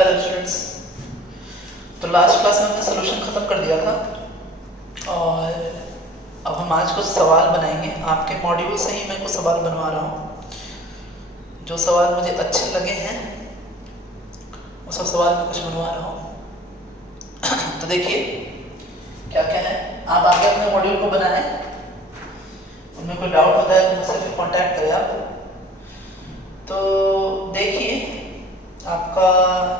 Hello students. तो last class में हमने सोल्यूशन ख़त्म कर दिया था और अब हम आज कुछ सवाल बनाएंगे। आपके मॉड्यूल से ही मैं कुछ सवाल बनवा रहा हूँ। जो सवाल मुझे अच्छे लगे हैं वो सब सवाल मैं कुछ बनवा रहा हूँ। तो देखिए क्या क्या है। आप आगे अपने मॉड्यूल को बनाएं, उनमें कोई डाउट होता है तो मुझसे फिर कॉन्टैक्ट करें आप। तो देखिए आपका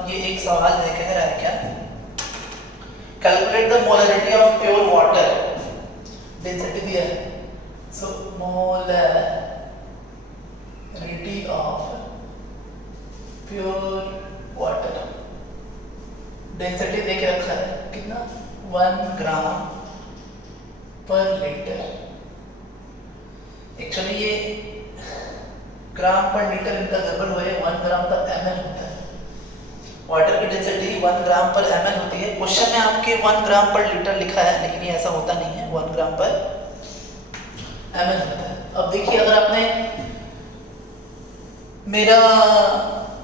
ये एक सवाल है, कह रहा है क्या, calculate the molarity of pure water. Density दिया है, so molarity of pure water, density देके रखा है कितना, 1 ग्राम पर लीटर। एक्चुअली ये ग्राम पर लीटर इनका गड़बड़ हुआ है, 1 ग्राम पर ml होता है। वाटर की डेंसिटी 1 ग्राम पर ml होती है। क्वेश्चन में आपके 1 ग्राम पर लीटर लिखा है, लेकिन ये ऐसा होता नहीं है, 1 ग्राम पर ml होता है। अब देखिए अगर आपने मेरा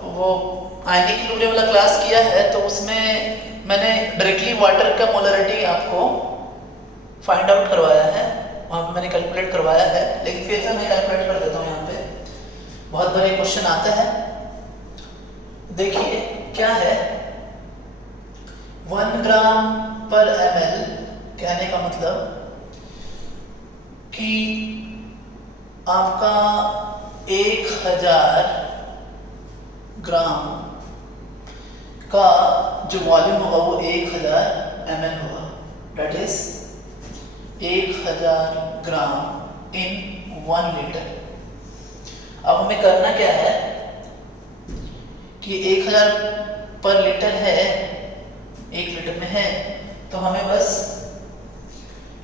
वो आयनिक इक्विलिब्रियम वाला क्लास किया है तो उसमें मैंने डायरेक्टली वाटर का मोलरिटी आपको फाइंड आउट करवाया है, वहाँ पे मैंने कैलकुलेट करवाया है। लेकिन फिर से मैं कैलकुलेट कर देता हूँ। यहाँ पे बहुत बड़े क्वेश्चन आता है। देखिए क्या है, 1 ग्राम पर ml कहने का मतलब कि आपका 1000 ग्राम का जो वॉल्यूम होगा वो 1000 ml होगा। That is 1000 gram in 1 litre. अब हमें करना क्या है कि 1000 पर लीटर है, 1 लीटर में है, तो हमें बस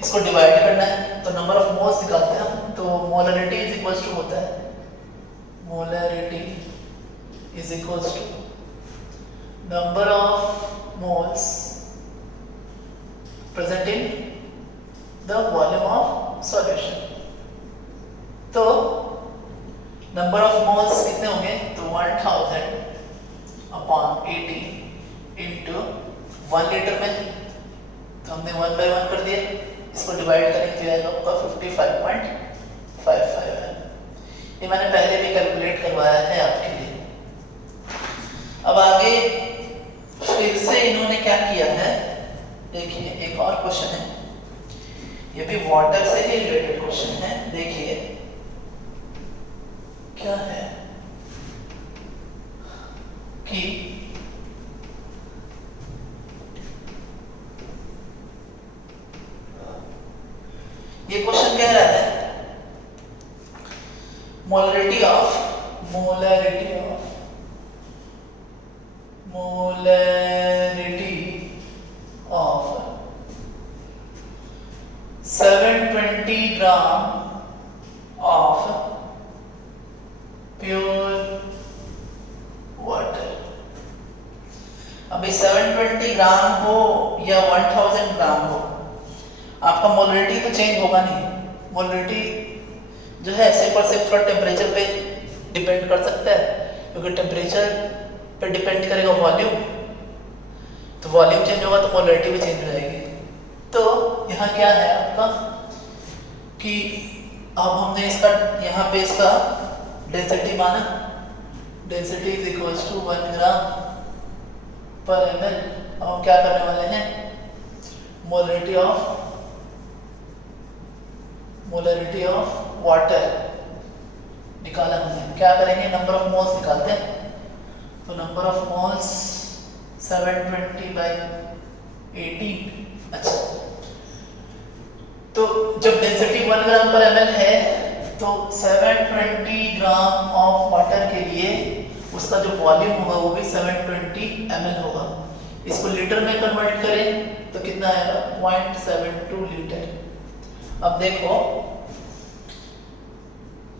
इसको डिवाइड करना है। तो नंबर ऑफ मोल्स निकालते हैं हम। तो मोलरिटी इज इक्वल्स टू होता है, molarity is equals to number of moles present in the volume of solution. तो नंबर ऑफ मोल्स कितने होंगे, तो 1000 अपॉन 80 इंटू 1 लीटर में, तो हमने 1 बाई 1 कर दिया। इसको डिवाइड करेंगे तो आएगा आपका 55.55 है। ये मैंने पहले भी कैलकुलेट करवाया है आपके लिए। अब आगे फिर से इन्होंने क्या किया है, देखिए एक और क्वेश्चन है, ये भी वाटर से ही रिलेटेड क्वेश्चन है। देखिए क्या है कि ये क्वेश्चन कह रहा है molarity of 720 gram of pure water. अभी 720 ग्राम हो या 1000 ग्राम हो, आपका मोलरिटी तो चेंज होगा नहीं। मोलरिटी जो है सिर्फ और सिर्फ थोड़ा टेम्परेचर पे डिपेंड कर सकता है, क्योंकि टेम्परेचर पे डिपेंड करेगा वॉल्यूम। तो वॉल्यूम चेंज होगा तो मोलरिटी भी चेंज हो जाएगी। तो यहाँ क्या है आपका कि अब हमने इसका यहाँ पे इसका डेंसिटी माना, डेंसिटी इज इक्वल्स टू 1 ग्राम पर ml। अब हम क्या करने वाले हैं, मोलरिटी ऑफ वाटर निकाला हमने। क्या करेंगे, नंबर ऑफ मोल्स निकालते हैं। तो नंबर ऑफ मोल्स 720 बाई 18। अच्छा, तो जब डेंसिटी 1 ग्राम पर ml है तो 720 ग्राम ऑफ वाटर के लिए उसका जो वॉल्यूम होगा वो भी 720 ml होगा। इसको लीटर में कन्वर्ट करें तो कितना आएगा, 0.72 लीटर। अब देखो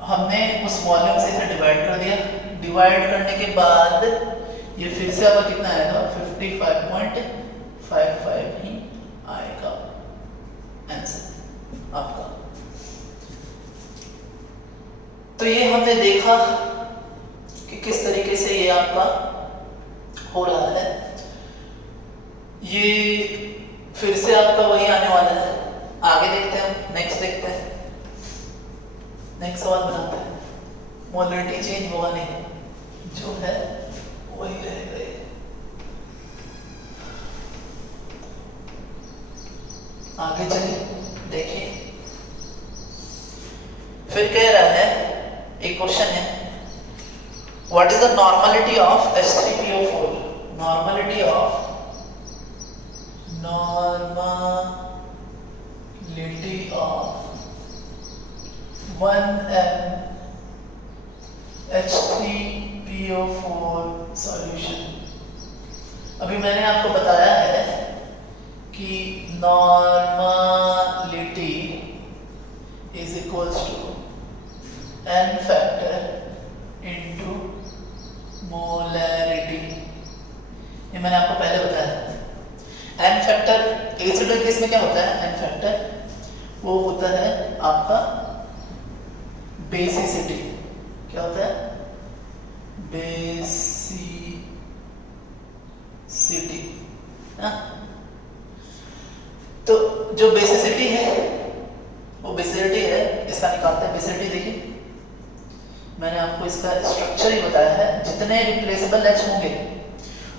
हमने उस वॉल्यूम से इसे डिवाइड कर दिया। डिवाइड करने के बाद ये फिर से आपका कितना आएगा, 55.55 ही आएगा आंसर आपका। तो ये हमने देखा कि किस तरीके से ये आपका हो रहा है। ये फिर से आपका वही आने वाला है। आगे देखते हैं, नेक्स्ट देखते हैं, नेक्स्ट सवाल बनाते हैं। मोलरिटी चेंज होगा नहीं, जो है वही रहेगा। आगे चलिए देखिए, फिर कह रहा है, एक क्वेश्चन है, what is the normality of H3PO4? Normality of H3PO4 solution. अभी मैंने आपको बताया है कि normality is equals to n factor into molarity. ये मैंने आपको पहले बताया। n फैक्टर एसिड केस में क्या होता है? n फैक्टर वो होता है आपका बेसिसिटी। क्या होता है? बेसिसिटी। तो जो बेसिसिटी है, वो बेसिसिटी है, इसका निकालते हैं। बेसिसिटी देखिए, मैंने आपको इसका स्ट्रक्चर ही बताया है। जितने रिप्लेसेबल H होंगे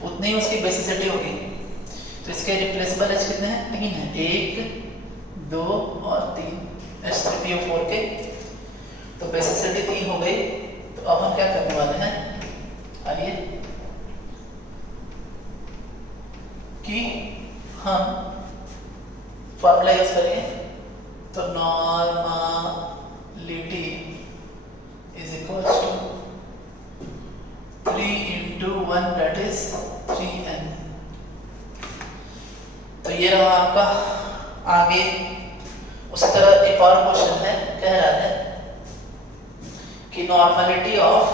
उतनी ही उसकी बेसिसिटी होगी। तो इसके रिप्लेसेबल H कितने हैं? 3 हैं, 1, 2 और 3 H3PO4 के। तो बेसिसिटी 3 हो गई। तो अब हम क्या करने वाले हैं, आइए कि हम फॉर्मूला यूज करेंगे। तो normality is equal to 3 into 1 that is 3n। तो ये रहा आपका। आगे उसी तरह एक और क्वेश्चन है, कह रहा है कि normality of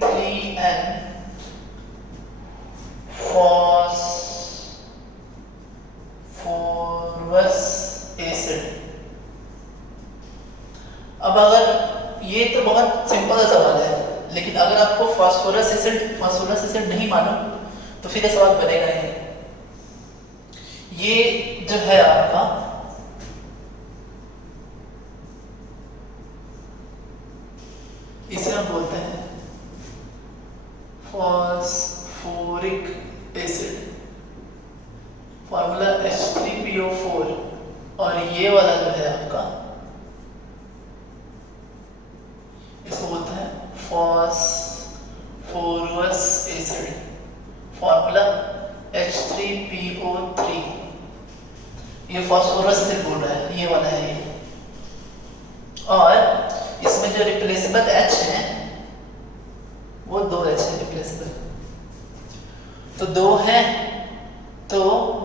.3n phosphorous acid. अब अगर ये तो बहुत सिंपल सवाल है, लेकिन अगर आपको फास्फोरस एसिड नहीं मालूम तो फिर ये सवाल बनेगा नहीं। ये जो है आपका इसे हम बोलते हैं फॉस्फोरिक एसिड। फॉर्मूला H3PO4 और ये वाला जो है आपका, इसको बोलते हैं फॉस्फोरस एसिड। Formula H3PO3। ये फॉस्फोरस एसिड बोल रहा है, ये वाला है ये। और इसमें जो रिप्लेसेबल H है वो 2 H है रिप्लेसेबल। तो 2 है, तो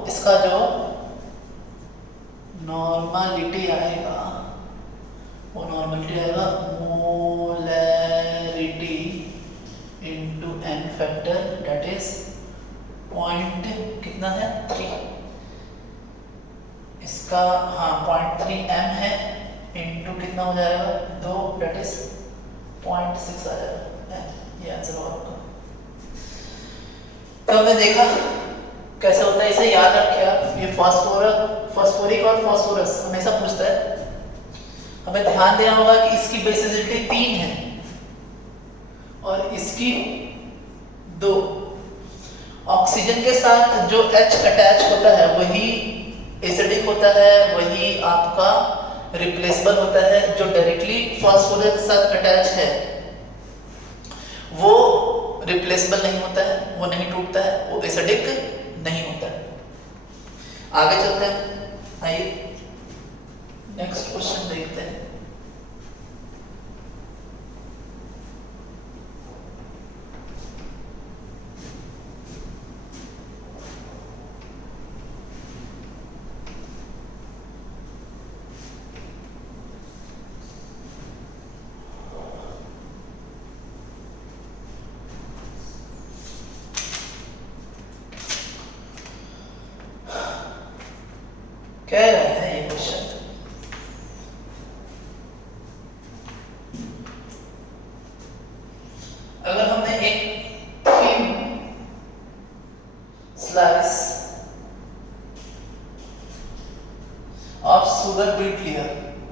इसका जो नॉर्मलिटी आएगा वो नॉर्मलिटी आएगा molarity into n factor, that is point कितना है 3। इसका हाँ 0.3m है, इनटू कितना हो जाएगा 2, दैट इज 0.6 आ जाएगा। ये आंसर होगा आपका। तो हमने देखा कैसे होता है, इसे याद रखिए आप। ये फॉस्फोरिक और फॉस्फोरस हमेशा पूछता है। हमें ध्यान देना होगा कि इसकी बेसिसिटी 3 है और इसकी 2। ऑक्सीजन के साथ जो H अटैच होता है वही एसिडिक होता है, वही आपका रिप्लेसेबल होता है। जो डायरेक्टली फास्फोरस के साथ अटैच है वो रिप्लेसेबल नहीं होता है, वो नहीं टूटता है, वो एसिडिक नहीं होता है। आगे चलते हैं, आइए नेक्स्ट क्वेश्चन देखते हैं। कह रहा है ये क्वेश्चन सुगर बीट लिया,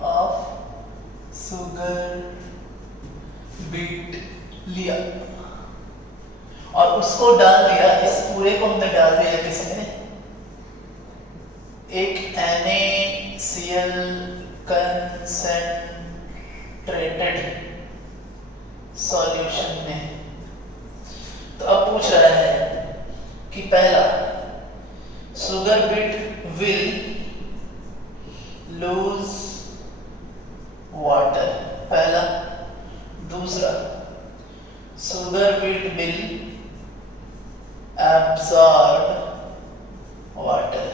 ऑफ सुगर बीट लिया और उसको डाल दिया, इस पूरे को हमने डाल दिया किसमें, एक NaCl कंसेंट्रेटेड सॉल्यूशन में। तो अब पूछ रहा है कि पहला, sugar beet will lose water, पहला। दूसरा, sugar beet will absorb water.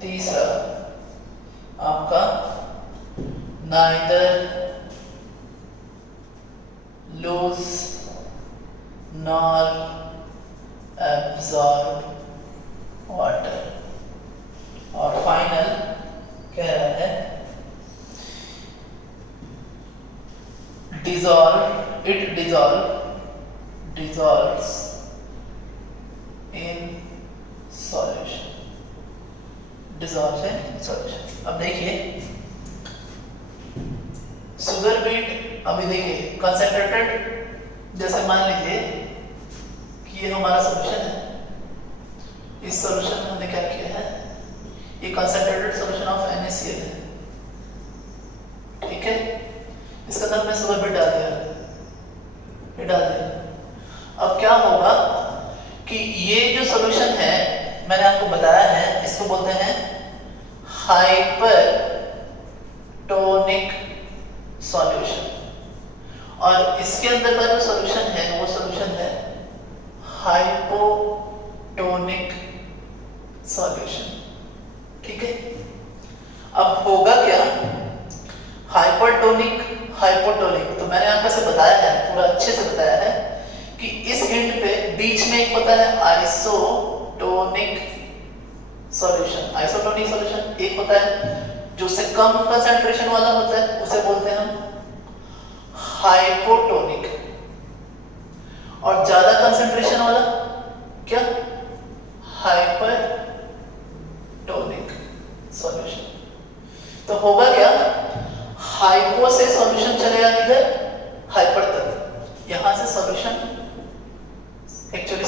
तीसरा आपका, neither lose nor absorb water. और फाइनल कह रहा है dissolves in solution। अब देखिए सुगर बीट, अभी देखिए कंसेंट्रेटेड, जैसे मान लीजिए कि ये हमारा सॉल्यूशन है, इस सॉल्यूशन में हमने क्या किया है, ये कंसेंट्रेटेड सॉल्यूशन ऑफ NaCl है, ठीक है। इसके अंदर मैं सुगर बीट डाल दिया, ये डाल दिया। अब क्या होगा कि ये जो सॉल्यूशन है मैंने आपको बताया है, इसको बोलते हैं हाइपरटोनिक सॉल्यूशन, और इसके अंदर का जो सॉल्यूशन है वो सॉल्यूशन है हाइपोटोनिक सॉल्यूशन, ठीक है। अब होगा क्या, हाइपरटोनिक हाइपोटोनिक, तो मैंने आपको से बताया है, पूरा अच्छे से बताया है कि इस एंड पे बीच में एक होता है आइसोटोनिक सॉल्यूशन। आइसोटोनिक सॉल्यूशन एक होता है जो से कम कंसंट्रेशन वाला होता है, उसे बोलते हैं हम हाइपोटोनिक, और ज्यादा कंसंट्रेशन वाला क्या, हाइपरटोनिक सॉल्यूशन। तो होगा क्या, हाइपो से सॉल्यूशन चलेगा किधर, हाइपर तक, यहां से सॉल्यूशन एक्चुअली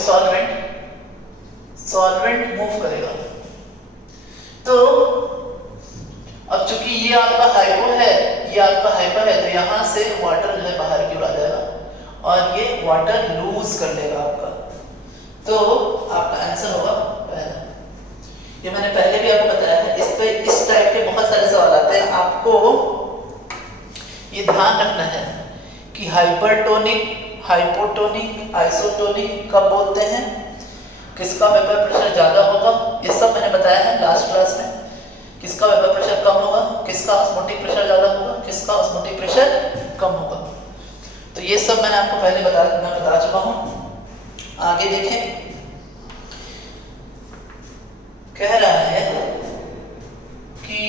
सॉल्वेंट मूव करेगा। तो अब चूंकि ये आपका हाइपो है, ये आपका हाइपर है, तो यहां से वाटर जो है बाहर की ओर आ जाएगा और ये वाटर लूज कर लेगा आपका। तो आपका आंसर होगा पहला। ये मैंने पहले भी आपको बताया है, इस पे इस टाइप के बहुत सारे सवाल आते हैं, आपको ये ध्यान रखना है कि हाइपरटोनिक, हाइपोटोनिक, आइसोटोनिक कब बोलते हैं, किसका वेपर प्रेशर ज्यादा होगा, ये सब मैंने बताया है लास्ट क्लास में। किसका वेपर प्रेशर कम होगा, किसका ऑस्मोटिक प्रेशर ज्यादा होगा, किसका ऑस्मोटिक प्रेशर कम होगा। तो ये सब मैंने आपको पहले बता चुका हूं। आगे देखें, कह रहा है कि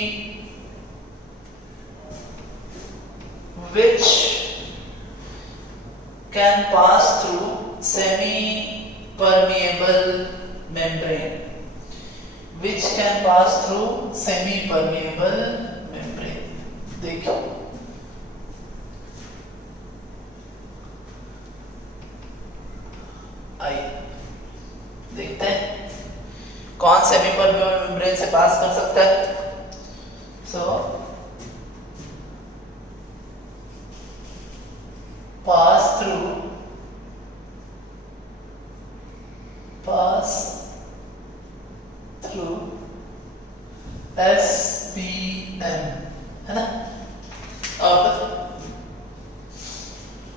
which can pass through semi-permeable membrane, which can pass through semi-permeable membrane। देखिए आइए देखते हैं कौन सेमी-परमेबल मेम्ब्रेन से पास कर सकता है। सो pass through SPM, है ना। अब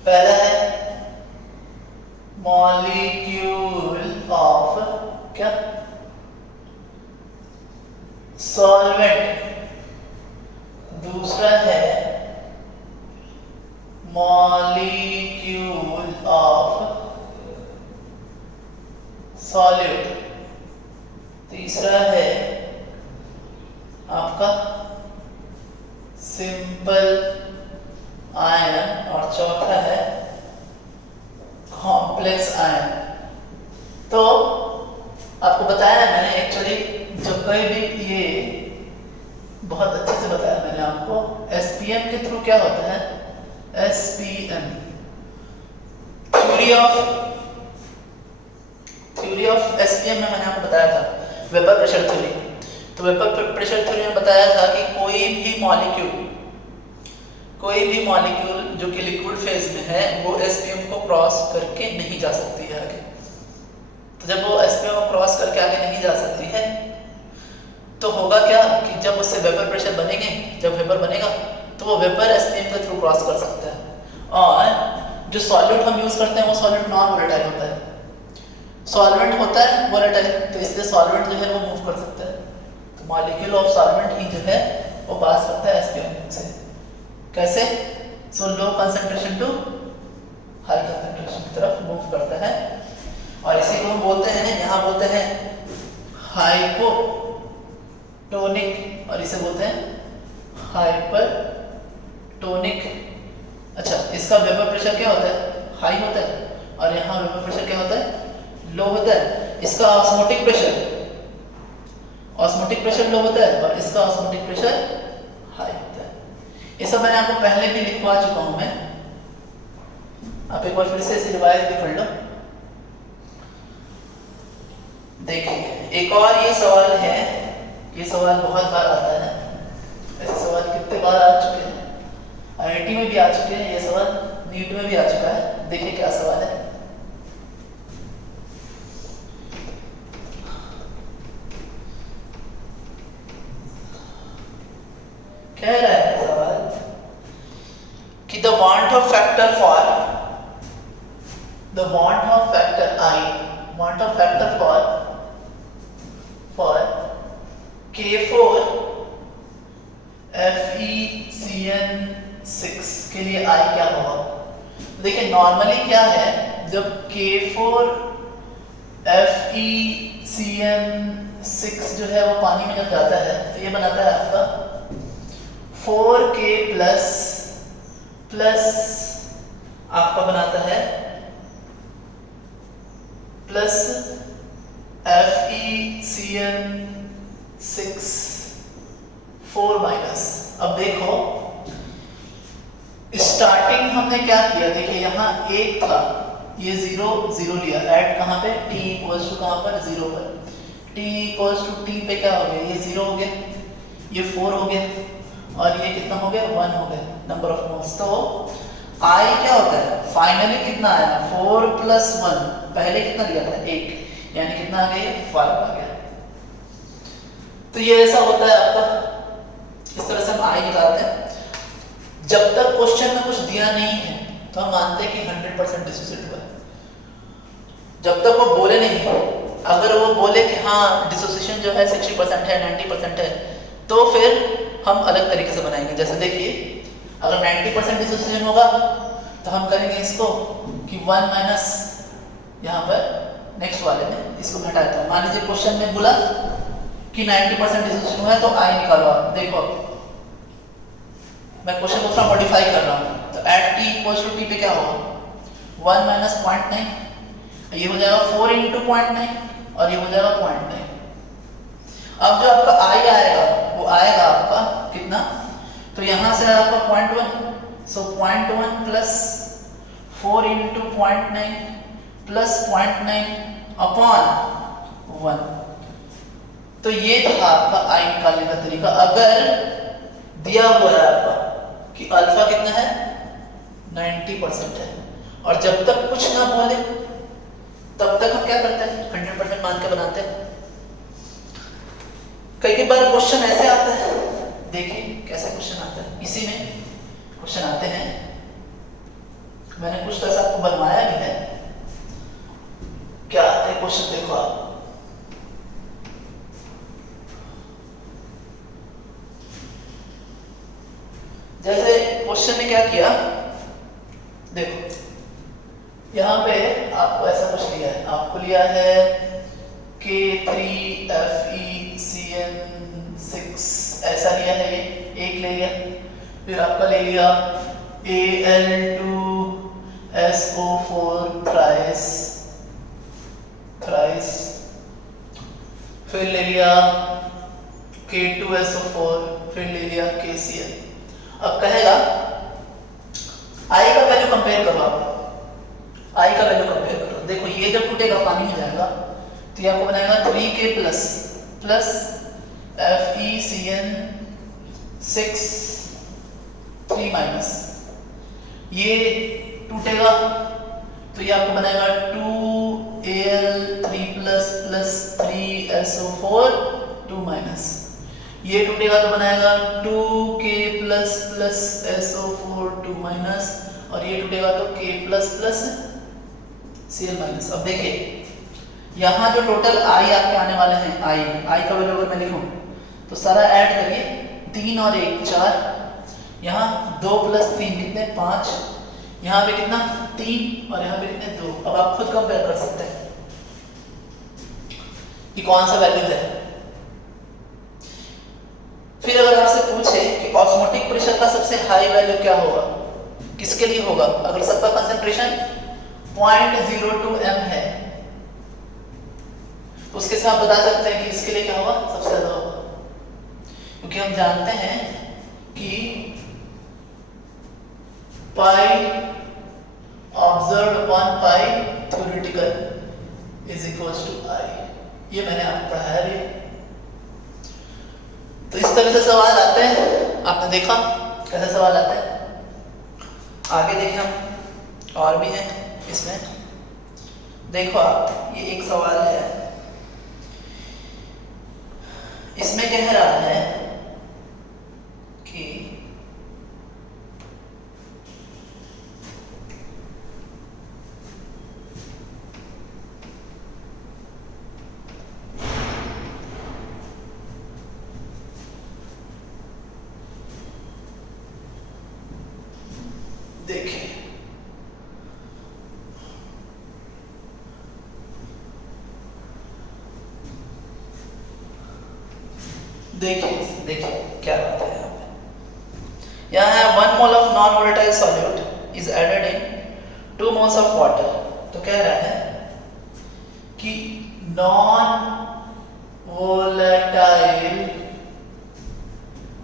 पहला है मॉलिक्यूल ऑफ क्या, सॉल्वेंट। दूसरा है मॉलिक्यूल ऑफ सॉल्यूट। तीसरा है आपका सिंपल आयन, और चौथा है कॉम्प्लेक्स आयन। तो आपको बताया है मैंने, एक्चुअली जब कहीं भी ये बहुत एसपीएम के थ्रू क्या होता है, एसपीएम थ्योरी ऑफ एसपीएम में मैंने आपको बताया था वेपर प्रेशर थ्योरी। तो वेपर प्रेशर थ्योरी में बताया था कि कोई भी मॉलिक्यूल जो कि लिक्विड फेज में है वो एसपीएम को क्रॉस करके नहीं जा सकती है आगे। तो जब वो एसपीएम को क्रॉस करके आगे नहीं जा सकती है तो होगा क्या कि जब उससे वेपर प्रेशर बनेंगे, जब वेपर बनेगा तो वो वेपर एसपीएम के थ्रू क्रॉस कर सकता है। और जो सॉल्वेंट हम यूज करते हैं वो सॉल्वेंट नॉन वोलेटाइल होता है, सॉल्वेंट होता है वोलेटाइल, तो इसलिए सॉल्वेंट जो है वो मूव कर सकता है। तो मॉलिक्यूल ऑफ सॉल्वेंट ही जो है वो पास करता है एसपीएम से। कैसे? So low concentration to high concentration की तरफ मूव करता है। और इसी को हम बोलते हैं, यहाँ बोलते हैं हाइपोटोनिक और इसे बोलते हैं हाइपरटोनिक। अच्छा, इसका वेपर प्रेशर क्या होता है, हाई होता है, और यहाँ वेपर प्रेशर क्या होता है, लो होता है। इसका ऑस्मोटिक प्रेशर लो होता है और इसका ऑस्मोटिक प्रेशर हाई होता है। ये सब मैंने आपको पहले भी लिखवा चुका हूं मैं, आप एक बार फिर से इसे रिवाइज भी कर लो। देखिए एक और ये सवाल है, ये सवाल बहुत बार आता है, ऐसे सवाल कितने बार आ चुके हैं, आईआईटी में भी आ चुके हैं ये सवाल, नीट में भी आ चुका है। देखिए क्या सवाल है। कह रहा है सवाल कि the want of factor for K4 FeCN6 के लिए I क्या होगा। देखिए नॉर्मली क्या है, जब K4 FeCN6 जो है वो पानी में जब जाता है तो ये बनाता है आपका 4K प्लस आपका बनाता है प्लस FeCN6 4 माइनस। अब देखो स्टार्टिंग हमने क्या किया, देखिए यहाँ 1 था, ये 0 0 लिया, ऐड कहाँ पे, t इक्वल्स टू कहाँ पर, 0 पर। t इक्वल्स टू t पे क्या हो गया, ये 0 हो गया, ये 4 हो गया, और ये कितना हो गया, 1 हो गया नंबर ऑफ मोल्स। तो I क्या होता है, फाइनली कितना आया, 4 प्लस 1, पहले कितना लिया था 1, यानी कितना आ गया, 5 आ गया। तो ये ऐसा होता है आपका, इस तरह से हम I निकालते हैं। जब तक क्वेश्चन में कुछ दिया नहीं है तो हम मानते हैं कि 100% डिसोसिएट हुआ है। जब तक वो बोले नहीं, अगर वो बोले कि हाँ डिसोसिएशन जो है 60% है, 90% है, तो फिर हम अलग तरीके से बनाएंगे। जैसे देखिए अगर 90% डिसोसिएशन होगा तो हम करेंगे इसको कि 1 माइनस, यहाँ पर नेक्स्ट वाले में इसको घटा देता हूँ। मान लीजिए क्वेश्चन में बोला कि 90% डिसोसिएशन हुआ है तो I निकालो। देखो मैं क्वेश्चन को थोड़ा मॉडिफाई कर रहा हूँ, तो at t equals to t पे क्या होगा, 1 माइनस 0.9, ये हो जाएगा 4 इंटू 0.9 और ये हो जाएगा 0.9। अब जो आपका I आएगा वो आएगा आपका कितना, तो यहाँ से आपका 0.1, सो 0.1 प्लस 4 इंटू 0.9 प्लस 0.9 अपॉन 1। तो ये था आपका I निकालने का तरीका। अगर दिया हुआ है आपका कि अल्फा कितना है, 90% है, और जब तक कुछ ना बोले तब तक हम क्या करते हैं, 100% मान के बनाते हैं। कई बार क्वेश्चन ऐसे आता है, देखिए कैसा क्वेश्चन आता है, इसी में क्वेश्चन आते हैं, मैंने कुछ ऐसा आपको बनवाया भी है। क्या आता है क्वेश्चन, देखो आप, जैसे क्वेश्चन ने क्या किया, देखो यहाँ पे आपको ऐसा कुछ लिया है, आपको लिया है K3FeCN6 ऐसा लिया है, ये एक ले लिया, फिर आपका ले लिया Al2SO4 थ्राइस, फिर ले लिया K2SO4, फिर ले लिया KCl। अब कहेगा आई का वैल्यू कंपेयर करो, आप आई का वैल्यू कंपेयर करो। देखो ये जब टूटेगा पानी में जाएगा तो ये आपको बनाएगा 3K प्लस FeCN6 3 माइनस, ये टूटेगा तो ये आपको बनाएगा 2Al3 प्लस 3SO4 2 माइनस, ये टूटेगा तो बनाएगा 2K प्लस SO4 2 माइनस, और ये टूटेगा तो K प्लस Cl माइनस। अब देखिए यहाँ जो टोटल आई आपके आने वाले हैं, आई का वैल्यू अगर मैं लिखूं तो सारा ऐड करिए, 3 और 1 4, यहाँ 2 प्लस 3 कितने 5, यहाँ पे कितना 3 और यहाँ पे कितने 2। अब आप खुद कंपेयर कर सकते हैं कि कौन सा वैल्यू है। फिर अगर आपसे पूछे कि ऑस्मोटिक प्रेशर का सबसे हाई वैल्यू क्या होगा, किसके लिए होगा, अगर सबका कंसंट्रेशन 0.02 m है तो उसके साथ बता सकते हैं कि इसके लिए क्या होगा, सबसे ज्यादा होगा, क्योंकि हम जानते हैं कि pi observed upon pi theoretical is equals to i. ये मैंने आपको पढ़ाया भी। तो इस तरह से सवाल आते हैं, आपने देखा कैसे सवाल आते हैं। आगे देखें हम, और भी हैं इसमें। देखो आप, ये एक सवाल है, इसमें कह रहा है कि देखिए क्या बात है यहाँ है 1 mole of non volatile solute is added in 2 moles of water. तो कह रहा है कि non volatile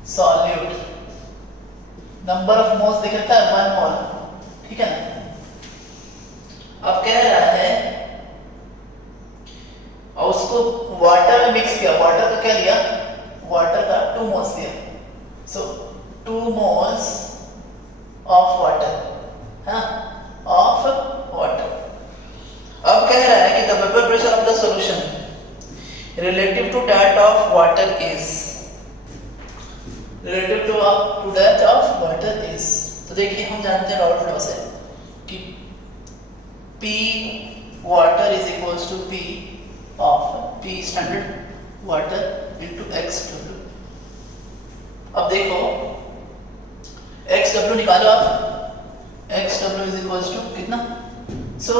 solute number of moles दिख रखा है 1 मोल, ठीक है ना। अब कह रहा है और उसको वाटर में मिक्स किया, वाटर का क्या लिया, वाटर का 2 मोल्स लिया, सो 2 मोल्स ऑफ वाटर, हाँ ऑफ वाटर। अब कह रहा है कि the vapour pressure of the solution relative to that of water is, relative to that of water is. तो देखिए हम जानते हैं रॉबर्ट लॉ से कि P water is equals to P of P standard water into XW। अब देखो XW निकालो आप, XW इज इक्वल्स टू कितना, so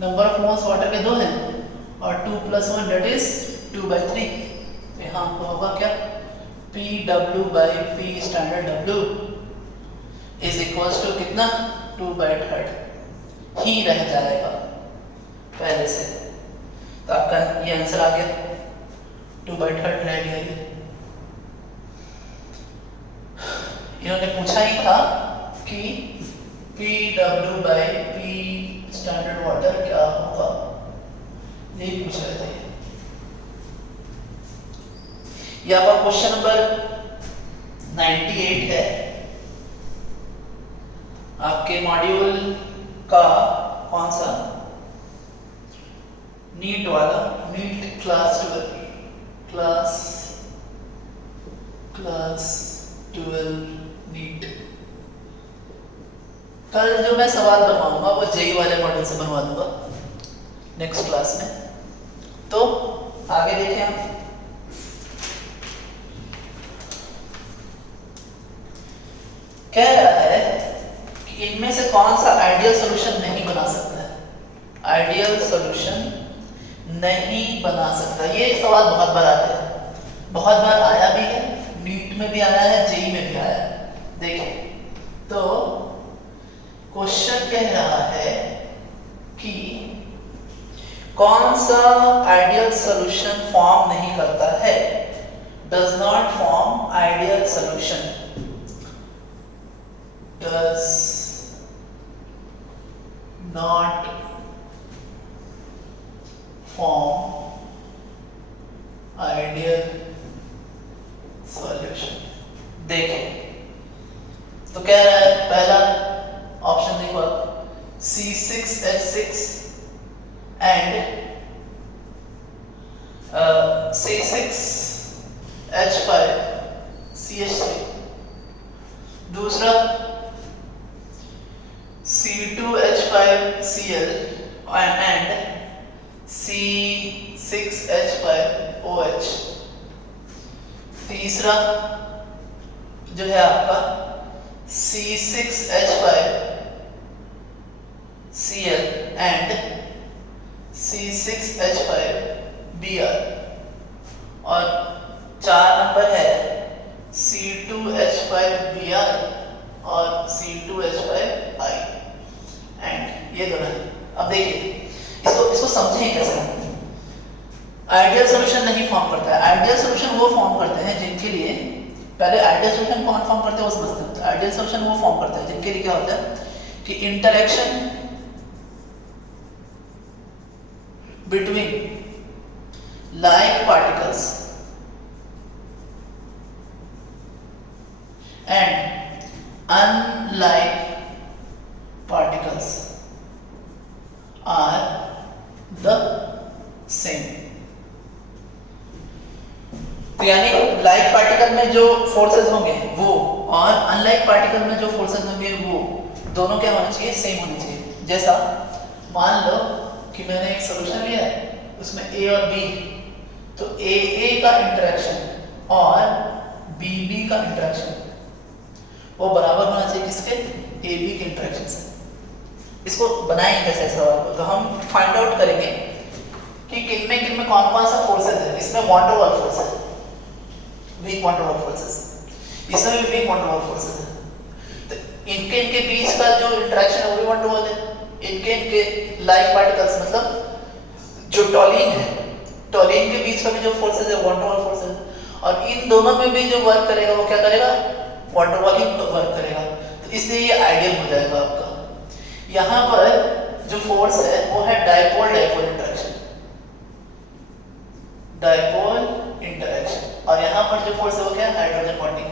number of moles water के 2 हैं और 2 + 1 दैट इज 2/3। तो यहाँ आपको होगा क्या, PW/P standard W is equals to कितना 2/3 ही रह जाएगा पहले से। तो आपका ये आंसर आ गया, 2/3 रह गया। इन्होंने पूछा ही था कि PW/P स्टैंडर्ड वाटर क्या होगा, यही पूछ रहे थे। ये आपका क्वेश्चन नंबर 98 है आपके मॉड्यूल का, कौन सा, नीट वाला, नीट क्लास 12 नीट। कल जो मैं सवाल बनवाऊंगा वो जेई वाले मॉडल से बनवा दूंगा नेक्स्ट क्लास में। तो आगे देखें हम, कह रहा है कि इनमें से कौन सा आइडियल सॉल्यूशन नहीं बना सकता है, आइडियल सॉल्यूशन नहीं बना सकता। ये सवाल बहुत बार आता है, बहुत बार आया भी है, नीट में भी आया है, जेई में भी आया है। देखिए तो क्वेश्चन कह रहा है कि कौन सा आइडियल सॉल्यूशन फॉर्म नहीं करता है, does not form ideal solution. does not form ideal solution। देखिए तो कह रहा है पहला ऑप्शन देखो C6H6 एंड C6H5CH3, दूसरा C2H5Cl एंड C6H5OH, तीसरा जो है आपका C6H5Cl एंड C6H5Br, और 4 नंबर है C2H5Br और C2H5I एंड ये दोनों है। अब देखिए इसको समझें कैसे। आइडियल सॉल्यूशन नहीं फॉर्म करता है। आइडियल सॉल्यूशन वो फॉर्म करते हैं जिनके लिए, पहले आइडियल सॉल्यूशन कौन फॉर्म करते हैं वो समझते हैं। आइडियल सॉल्यूशन वो फॉर्म करते हैं जिनके लिए क्या होता है कि interaction between like particles and unlike particles are the same। तो यानी लाइक पार्टिकल में जो फोर्सेस होंगे वो और अनलाइक पार्टिकल में जो फोर्सेस होंगे वो दोनों क्या होना चाहिए, सेम होने चाहिए। जैसा मान लो कि मैंने एक सॉल्यूशन लिया है उसमें A और B, तो AA का इंटरेक्शन और BB का इंटरेक्शन वो बराबर होना चाहिए किसके, AB के इंटरेक्शन से। इसको बनाएंगे कैसे सवाल को, तो हम फाइंड आउट करेंगे कि किन में कौन सा फोर्सेस है। इसमें वन टू वन फोर्स है, weak one two one forces, इसमें भी weak one two one forces है। तो इनके बीच का जो इंटरेक्शन है वो भी वन टू वन है। इनके लाइक पार्टिकल्स मतलब जो टॉलिन है, टॉलिन के बीच का भी जो फोर्सेस है वन टू वन फोर्स है, और इन दोनों में भी जो वर्क करेगा वो क्या करेगा, वन टू वन ही वर्क करेगा। तो इसलिए ये आइडियल हो जाएगा आपका। यहाँ पर जो फोर्स है वो है dipole dipole interaction, dipole interaction, और यहाँ पर जो फोर्स है वो क्या है, हाइड्रोजन बॉन्डिंग।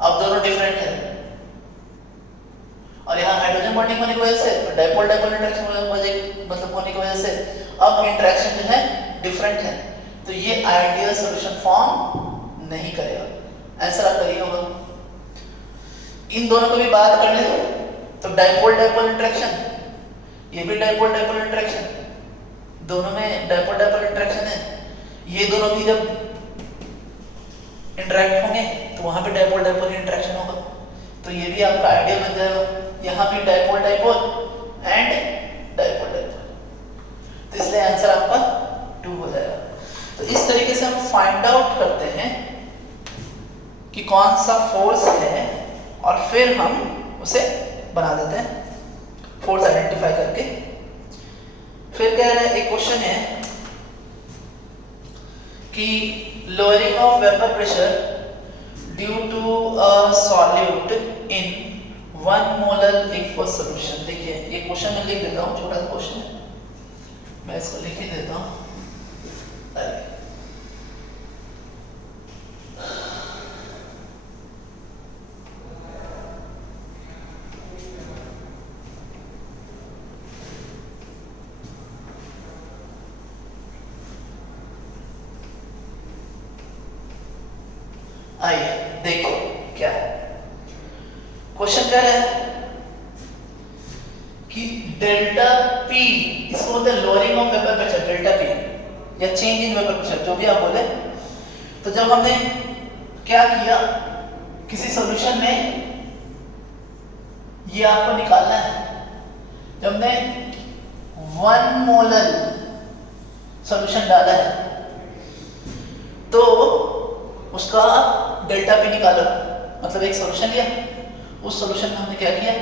अब दोनों डिफरेंट है और यहाँ हाइड्रोजन बॉन्डिंग होने की वजह से डाइपोल डाइपोल इंटरेक्शन मतलब होने की वजह से अब इंटरेक्शन जो है डिफरेंट है। तो ये आइडियल सॉल्यूशन फॉर्म नहीं करेगा। आंसर आपका ये होगा। इन दोनों को भी बात कर ले तो डाइपोल डाइपोल इंटरेक्शन, ये भी डाइपोल डाइपोल इंटरेक्शन, दोनों में डाइपोल डाइपोल इंटरेक्शन है। ये दोनों भी जब इंटरेक्ट होंगे तो वहां पे डाइपोल डाइपोल इंटरेक्शन होगा। तो ये भी आपका आइडियल बन जाएगा। यहाँ भी dipole dipole and dipole dipole, तो इसलिए आंसर आपका 2 हो जाएगा। तो इस तरीके से हम फाइंड आउट करते हैं कि कौन सा फोर्स है और फिर हम उसे बना देते हैं फोर्स आइडेंटिफाई करके। फिर कह रहे हैं एक क्वेश्चन है कि lowering of vapour pressure due to a solute in 1 molar aqueous solution. देखिए ये क्वेश्चन मैं लिख देता हूँ, छोटा सा क्वेश्चन है, मैं इसको लिख ही देता हूँ। आइए देखो क्या है क्वेश्चन। कह रहा है कि डेल्टा पी, इसको बोलते हैं lowering of vapour pressure, delta P या चेंज इन वेपर प्रेशर, जो भी आप बोले। तो जब हमने क्या किया, किसी सॉल्यूशन में ये आपको निकालना है, जब हमने 1 मोलर सॉल्यूशन डाला है तो उसका डेल्टा पी निकालो। मतलब एक सॉल्यूशन लिया, उस सॉल्यूशन में हमने क्या किया,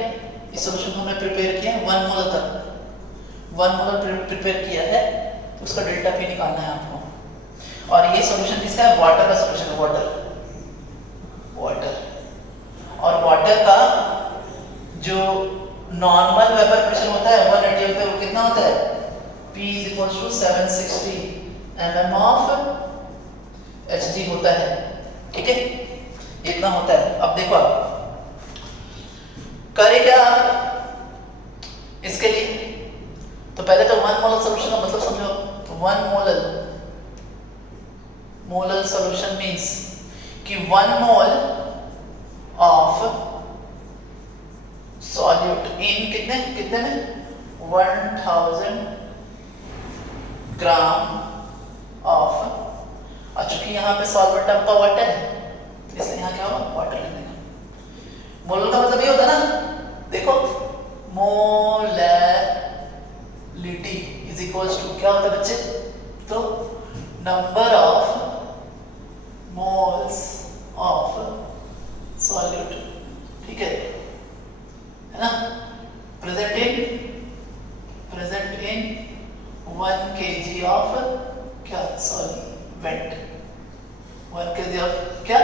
इस सॉल्यूशन को हमने प्रिपेयर किया 1 मोलर तक, 1 मोलर प्रिपेयर किया है, तो उसका डेल्टा पी निकालना है आपको। और ये सॉल्यूशन किसका है, वाटर का सॉल्यूशन है, वाटर। और वाटर का जो नॉर्मल वेपर प्रेशर होता है 180 पे वो कितना होता है? P is equals to 760 mm of Hg होता है, ठीक है, इतना होता है। अब देखो आप करें क्या इसके लिए, तो पहले तो 1 मोलर सॉल्यूशन का मतलब समझो। तो 1 मोलर सॉल्यूशन मींस कि 1 मोल ऑफ सॉल्यूट इन कितने में 1000 ग्राम ऑफ, और चूंकि यहाँ पे सॉल्वेंट आपका वाटर है तो इसलिए यहाँ क्या होगा? वाटर लिख देंगे। मोलर का मतलब ये होता है ना, देखो मोलैरिटी इज इक्वल्स टू क्या होता है बच्चे? तो number of moles of solute, ठीक है ना, प्रेजेंट इन 1 kg ऑफ क्या? सॉल्वेंट, 1 kg ऑफ क्या?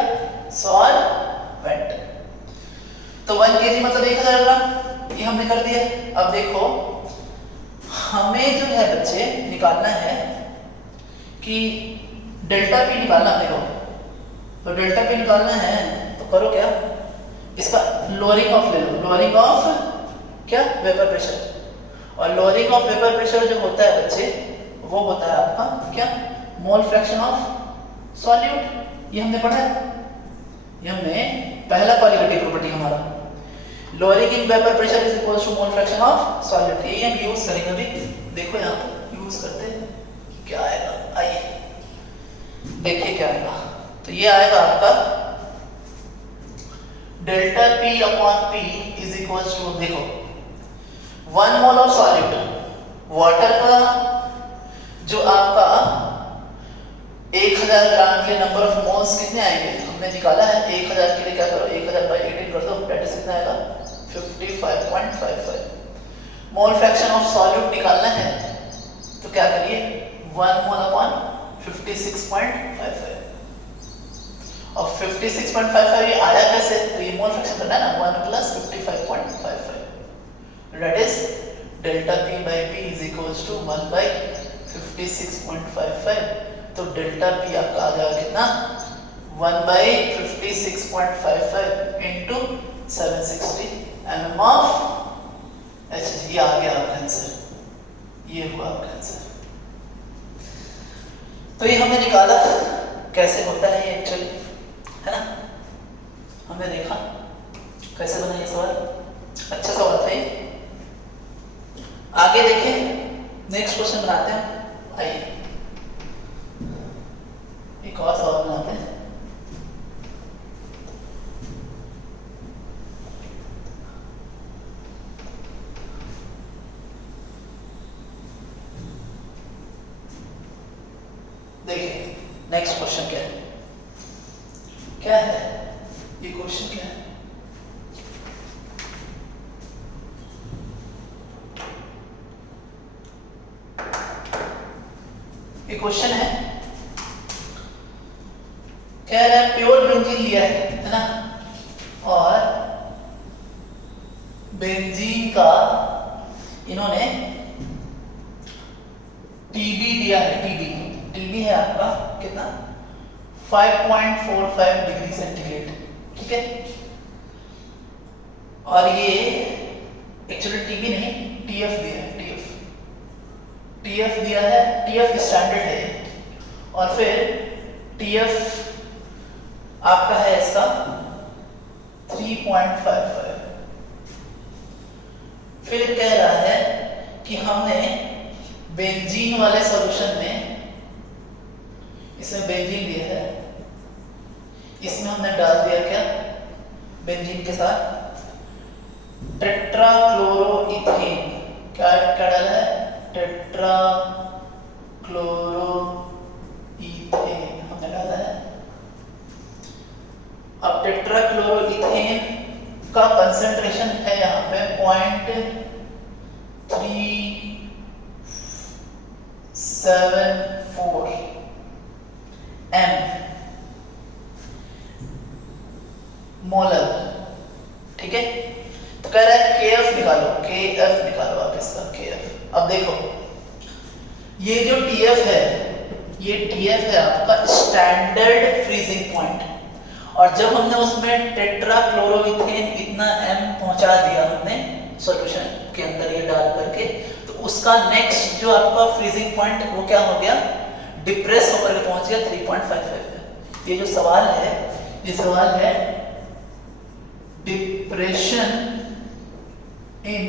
सॉल्वेंट। तो 1 kg मतलब 1000 ग्राम, ये हमने कर दिया। अब देखो हमें जो है बच्चे निकालना है कि डेल्टा पी निकालना अपने को। तो डेल्टा पी निकालना है तो करो क्या, इसका लोअरिंग ऑफ ले लो, लोअरिंग ऑफ क्या? Vapour pressure. और लोअरिंग ऑफ वेपर प्रेशर जो होता है बच्चे वो होता है आपका क्या? Mole fraction of solute. ये हमने पढ़ा है, ये हमने पहला क्वालिटेटिव प्रॉपर्टी हमारा, lowering in vapour pressure is equal to mole fraction of solute. यही हम यूज करेंगे अभी। देखो यहाँ पे यूज करते हैं, क्या आएगा, आइए देखिए क्या आएगा। तो ये आएगा आपका delta P upon P is equal to, देखो 1 मोल ऑफ सॉल्यूट, वाटर का जो आपका 1000 ग्राम के नंबर ऑफ मोल्स कितने आएंगे हमने निकाला है। 1000 के लिए क्या करो, 1000 बाई 18 कर दो, दैट इज कितना आएगा? 55.55। मोल फ्रैक्शन ऑफ सॉल्यूट निकालना है तो क्या करिए, 1 मोल अपॉन 56.55, और 56.55 ये आया कैसे? तो ये मोल फ्रैक्शन करना है ना, 1 plus 55.55, that is delta P by P is equals to 1 by 56.55। तो डेल्टा पी आपका आ जाएगा कितना? 1 by 56.55 into 760 mm of Hg। ये आ गया आपका आंसर, ये हुआ आपका आंसर। तो ये हमने निकाला कैसे होता है ये एक्चुअली, है ना, हमने देखा कैसे बना ये सवाल, अच्छा सवाल था ये। आगे देखें, नेक्स्ट क्वेश्चन बनाते हैं। आइए एक और सवाल बनाते हैं। देखिए नेक्स्ट क्वेश्चन क्या है, क्या है ये क्वेश्चन, क्या है? ये क्वेश्चन है, कह रहा है प्योर बेंजीन लिया है ना, और बेंजीन का इन्होंने टीबी दिया है। टीबी है आपका कितना? 5.45 डिग्री सेंटीग्रेड, ठीक है। और ये एक्चुअली टीबी नहीं, टीएफ दिया है, टीएफ दिया है, टीएफ स्टैंडर्ड है। और फिर टीएफ आपका है इसका 3.55। फिर कह रहा है कि हमने बेंजीन वाले सॉल्यूशन में, इसमें बेंजीन दिया है, इसमें हमने डाल दिया क्या? बेंजीन के साथ टेट्राक्लोरोइथेन। क्या डाला है? टेट्राक्लोरोइथेन हमने डाला है। अब टेट्राक्लोरोइथेन का कंसंट्रेशन है यहाँ पे 0.374 m मोलर, कह रहा है KF निकालो, KF निकालो आप इसका KF। अब देखो ये जो TF है, ये TF है आपका स्टैंडर्ड फ्रीजिंग पॉइंट, और जब हमने उसमें टेट्राक्लोरोइथेन इतना M पहुंचा दिया हमने सॉल्यूशन के अंदर ये डाल करके, तो उसका नेक्स्ट जो आपका फ्रीजिंग पॉइंट वो क्या हो गया, डिप्रेस होकर के पहुंच गया 3.55 पे। ये जो सवाल है, ये सवाल है डिप्रेशन इन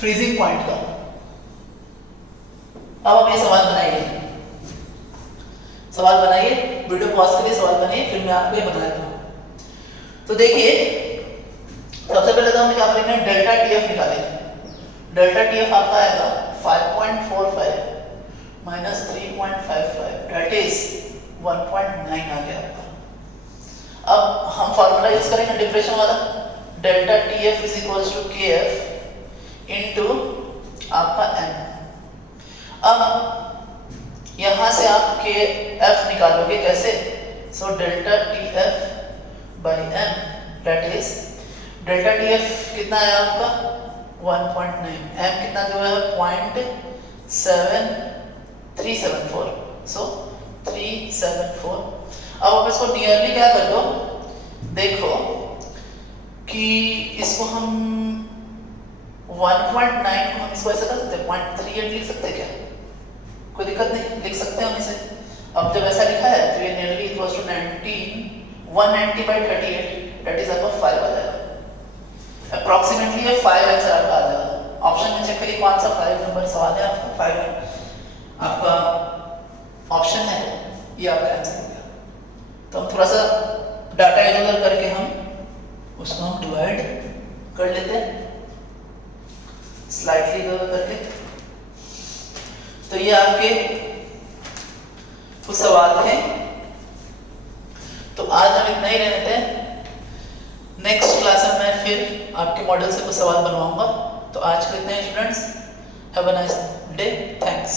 फ्रीजिंग पॉइंट का। अब आप ये सवाल बनाइए, सवाल बनाइए, वीडियो पॉज करिए, सवाल बनाइए, फिर मैं आपको ये बताता हूं। तो देखिए सबसे पहले तो हमें क्या करेंगे, डेल्टा TF निकालेंगे। डेल्टा TF आपका आएगा 5.45 माइनस 3.55 दैट इज 1.9 आ गया आपका। अब हम फार्मूला यूज करेंगे डिप्रेशन वाला, delta TF is equals to KF into आपका M। अब यहां से आप KF निकालोगे कैसे, so delta TF by M that is, delta TF कितना है आपका 1.9, M कितना जो है 0.7374, सो 374। अब आप इसको नियरली क्या कर दो, देखो कि इसको हम 1.9 को हम इसको ऐसा कर सकते हैं 0.38 लिख सकते हैं क्या, कोई दिक्कत नहीं, लिख सकते हैं हम इसे। अब जब ऐसा लिखा है तो ये nearly equals to 190 by 38 that is आपका 5 आ जाएगा, अप्रॉक्सीमेटली ये 5 आंसर आपका आ जाएगा। ऑप्शन में चेक करिए कौन सा 5 नंबर सवाल है आपका, 5 है आपका ऑप्शन है, ये आपका आंसर हो गया। तो हम थोड़ा सा डाटा इधर उधर करके हम उसको हम डिवाइड कर लेते हैं स्लाइटली इधर उधर करके। तो ये आपके कुछ सवाल थे, तो आज हम इतना ही रहते हैं। नेक्स्ट क्लास में मैं फिर आपके मॉडल से कुछ सवाल बनवाऊंगा। तो आज के इतने students, have a nice day, thanks.